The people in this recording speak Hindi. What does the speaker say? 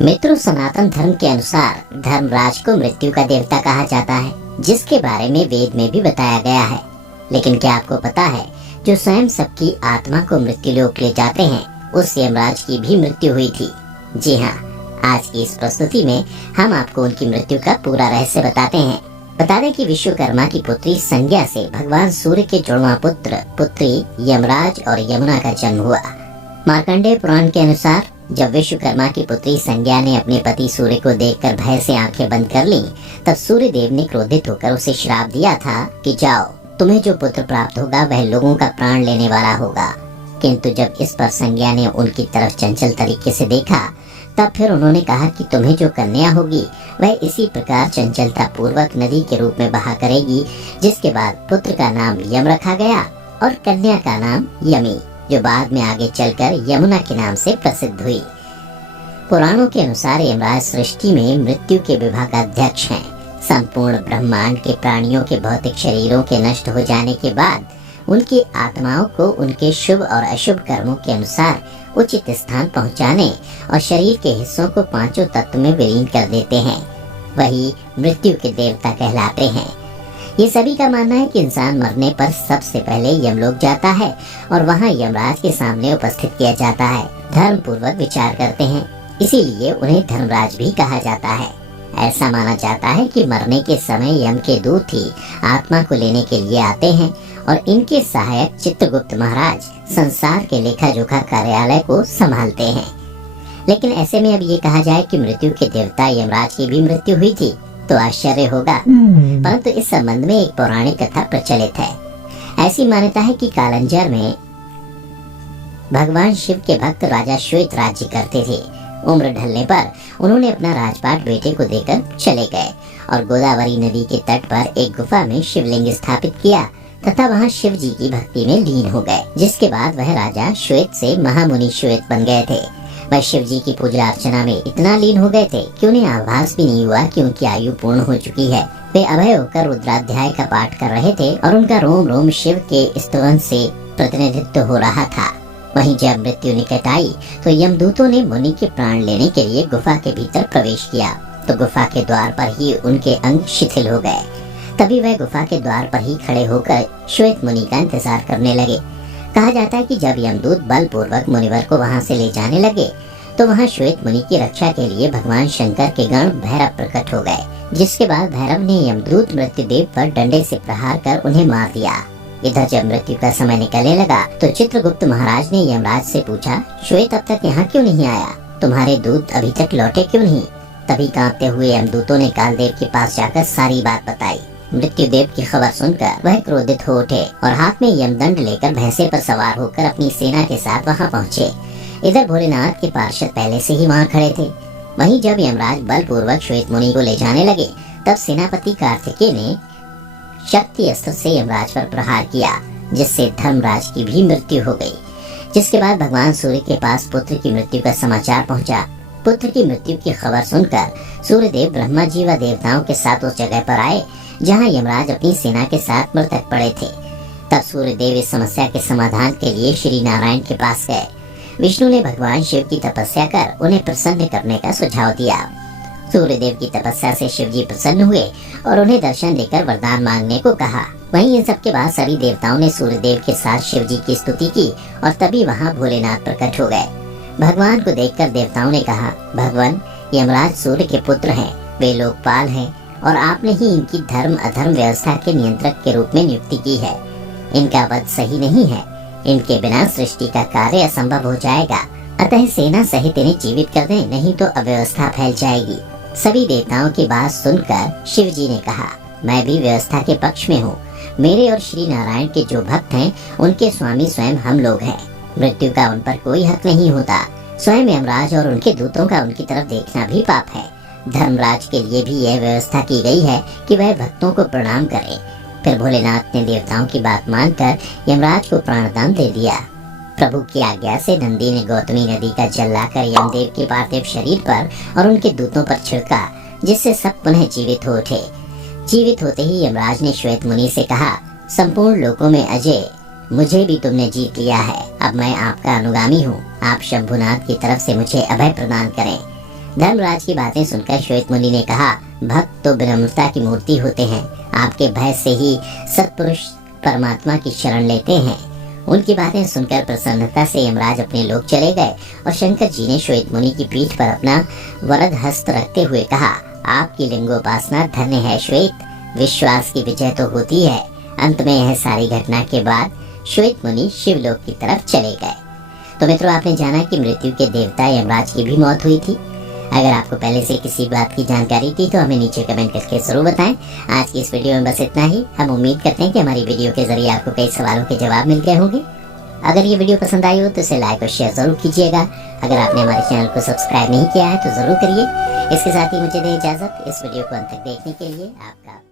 मित्रों, सनातन धर्म के अनुसार धर्मराज को मृत्यु का देवता कहा जाता है, जिसके बारे में वेद में भी बताया गया है। लेकिन क्या आपको पता है, जो स्वयं सबकी आत्मा को मृत्यु लोक ले जाते हैं, उस यमराज की भी मृत्यु हुई थी। जी हाँ, आज की इस प्रस्तुति में हम आपको उनकी मृत्यु का पूरा रहस्य बताते हैं। बता दें कि विश्वकर्मा की पुत्री संज्ञा से भगवान सूर्य के जुड़वा पुत्र पुत्री यमराज और यमुना का जन्म हुआ। मार्कंडेय पुराण के अनुसार जब विश्वकर्मा की पुत्री संज्ञा ने अपने पति सूर्य को देखकर भय से आंखें बंद कर लीं, तब सूर्य देव ने क्रोधित होकर उसे श्राप दिया था कि जाओ, तुम्हें जो पुत्र प्राप्त होगा वह लोगों का प्राण लेने वाला होगा। किंतु जब इस पर संज्ञा ने उनकी तरफ चंचल तरीके से देखा, तब फिर उन्होंने कहा कि तुम्हें जो कन्या होगी वह इसी प्रकार चंचलता पूर्वक नदी के रूप में बहा करेगी, जिसके बाद पुत्र का नाम यम रखा गया और कन्या का नाम यमी, जो बाद में आगे चलकर यमुना के नाम से प्रसिद्ध हुई। पुराणों के अनुसार यमराज सृष्टि में मृत्यु के विभागाध्यक्ष हैं। संपूर्ण ब्रह्मांड के प्राणियों के भौतिक शरीरों के नष्ट हो जाने के बाद उनकी आत्माओं को उनके शुभ और अशुभ कर्मों के अनुसार उचित स्थान पहुंचाने और शरीर के हिस्सों को पांचों तत्व में विलीन कर देते हैं। वही मृत्यु के देवता कहलाते हैं। ये सभी का मानना है कि इंसान मरने पर सबसे पहले यमलोक जाता है और वहाँ यमराज के सामने उपस्थित किया जाता है। धर्म पूर्वक विचार करते हैं, इसीलिए उन्हें धर्मराज भी कहा जाता है। ऐसा माना जाता है कि मरने के समय यम के दूत ही आत्मा को लेने के लिए आते हैं और इनके सहायक चित्रगुप्त महाराज संसार के लेखा जोखा कार्यालय को संभालते हैं। लेकिन ऐसे में अब ये कहा जाए कि मृत्यु के देवता यमराज की भी मृत्यु हुई थी तो आश्चर्य होगा, परंतु इस संबंध में एक पौराणिक कथा प्रचलित है। ऐसी मान्यता है कि कालंजर में भगवान शिव के भक्त राजा श्वेत राज्य करते थे। उम्र ढलने पर उन्होंने अपना राजपाट बेटे को देकर चले गए और गोदावरी नदी के तट पर एक गुफा में शिवलिंग स्थापित किया तथा वहां शिव जी की भक्ति में लीन हो गए। जिसके बाद वह राजा श्वेत से महामुनि श्वेत बन गए थे। वह शिव जी की पूजा अर्चना में इतना लीन हो गए थे कि उन्हें आभास भी नहीं हुआ कि उनकी आयु पूर्ण हो चुकी है। वे अभय होकर रुद्राध्याय का पाठ कर रहे थे और उनका रोम रोम शिव के स्तवन से प्रतिनिधित्व हो रहा था। वहीं जब मृत्यु निकट आई तो यमदूतों ने मुनि के प्राण लेने के लिए गुफा के भीतर प्रवेश किया, तो गुफा के द्वार पर ही उनके अंग शिथिल हो गए। तभी वह गुफा के द्वार पर ही खड़े होकर श्वेत मुनि का इंतजार करने लगे। कहा जाता है कि जब यमदूत बलपूर्वक मुनिवर को वहां से ले जाने लगे तो वहां श्वेत मुनि की रक्षा के लिए भगवान शंकर के गण भैरव प्रकट हो गए, जिसके बाद भैरव ने यमदूत मृत्युदेव पर डंडे से प्रहार कर उन्हें मार दिया। इधर जब मृत्यु का समय निकलने लगा तो चित्रगुप्त महाराज ने यमराज से पूछा, श्वेत अब तक यहाँ क्यों नहीं आया? तुम्हारे दूत अभी तक लौटे क्यों नहीं? तभी कांपते हुए यमदूतों ने कालदेव के पास जाकर सारी बात बताई। मृत्युदेव की खबर सुनकर वह क्रोधित हो उठे और हाथ में यमदंड लेकर भैंसे पर सवार होकर अपनी सेना के साथ वहां पहुंचे। इधर भोलेनाथ के पार्षद पहले से ही वहां खड़े थे। वहीं जब यमराज बलपूर्वक श्वेत मुनि को ले जाने लगे, तब सेनापति कार्तिकेय ने शक्ति अस्त्र से यमराज पर प्रहार किया, जिससे धर्मराज की भी मृत्यु हो गई। जिसके बाद भगवान सूर्य के पास पुत्र की मृत्यु का समाचार पहुंचा। पुत्र की मृत्यु की खबर सुनकर सूर्यदेव ब्रह्मा जी व देवताओं के साथ उस जगह पर आए जहां यमराज अपनी सेना के साथ मृतक पड़े थे। तब सूर्यदेव इस समस्या के समाधान के लिए श्री नारायण के पास गए। विष्णु ने भगवान शिव की तपस्या कर उन्हें प्रसन्न करने का सुझाव दिया। सूर्यदेव की तपस्या से शिव जी प्रसन्न हुए और उन्हें दर्शन देकर वरदान मांगने को कहा। वहीं इन सब के बाद सभी देवताओं ने सूर्यदेव के साथ शिव जी की स्तुति की और तभी वहां भोलेनाथ प्रकट हो गए। भगवान को देखकर देवताओं ने कहा, भगवान, यमराज सूर्य के पुत्र हैं, वे लोकपाल हैं और आपने ही इनकी धर्म अधर्म व्यवस्था के नियंत्रक के रूप में नियुक्ति की है। इनका वध सही नहीं है, इनके बिना सृष्टि का कार्य असंभव हो जाएगा। अतः सेना सहित इन्हें जीवित कर दें, नहीं तो अव्यवस्था फैल जाएगी। सभी देवताओं की बात सुनकर शिव जी ने कहा, मैं भी व्यवस्था के पक्ष में हूँ। मेरे और श्री नारायण के जो भक्त हैं उनके स्वामी स्वयं हम लोग हैं। मृत्यु का उन पर कोई हक नहीं होता। स्वयं यमराज और उनके दूतों का उनकी तरफ देखना भी पाप है। धर्मराज के लिए भी यह व्यवस्था की गई है कि वह भक्तों को प्रणाम करे। फिर भोलेनाथ ने देवताओं की बात मानकर यमराज को प्राणदान दे दिया। प्रभु की आज्ञा से नंदी ने गौतमी नदी का जल लाकर यमदेव के पार्थिव शरीर पर और उनके दूतों पर छिड़का, जिससे सब पुनः जीवित हो उठे। जीवित होते ही यमराज ने श्वेत मुनि से कहा, संपूर्ण लोकों में अजय, मुझे भी तुमने जीत लिया है। अब मैं आपका अनुगामी हूँ। आप शंभुनाथ की तरफ से मुझे अभय प्रदान करें। धर्मराज की बातें सुनकर श्वेत मुनि ने कहा, भक्त तो विनम्रता की मूर्ति होते हैं। आपके भय से ही सत्पुरुष परमात्मा की शरण लेते हैं। उनकी बातें सुनकर प्रसन्नता से यमराज अपने लोक चले गए और शंकर जी ने श्वेत मुनि की पीठ पर अपना वरद हस्त रखते हुए कहा, आपकी लिंगोपासना धन्य है श्वेत। विश्वास की विजय तो होती है। अंत में यह सारी घटना के बाद श्वेत मुनि शिवलोक की तरफ चले गए। तो मित्रों, आपने जाना कि मृत्यु के देवता यमराज की भी मौत हुई थी। अगर आपको पहले से किसी बात की जानकारी थी तो हमें नीचे कमेंट करके जरूर बताएं। आज की इस वीडियो में बस इतना ही। हम उम्मीद करते हैं कि हमारी वीडियो के जरिए आपको कई सवालों के जवाब मिल गए होंगे। अगर ये वीडियो पसंद आई हो तो इसे लाइक और शेयर जरूर कीजिएगा। अगर आपने हमारे चैनल को सब्सक्राइब नहीं किया है तो जरूर करिए। इसके साथ ही मुझे दें इजाजत। इस वीडियो को अंत तक देखने के लिए आपका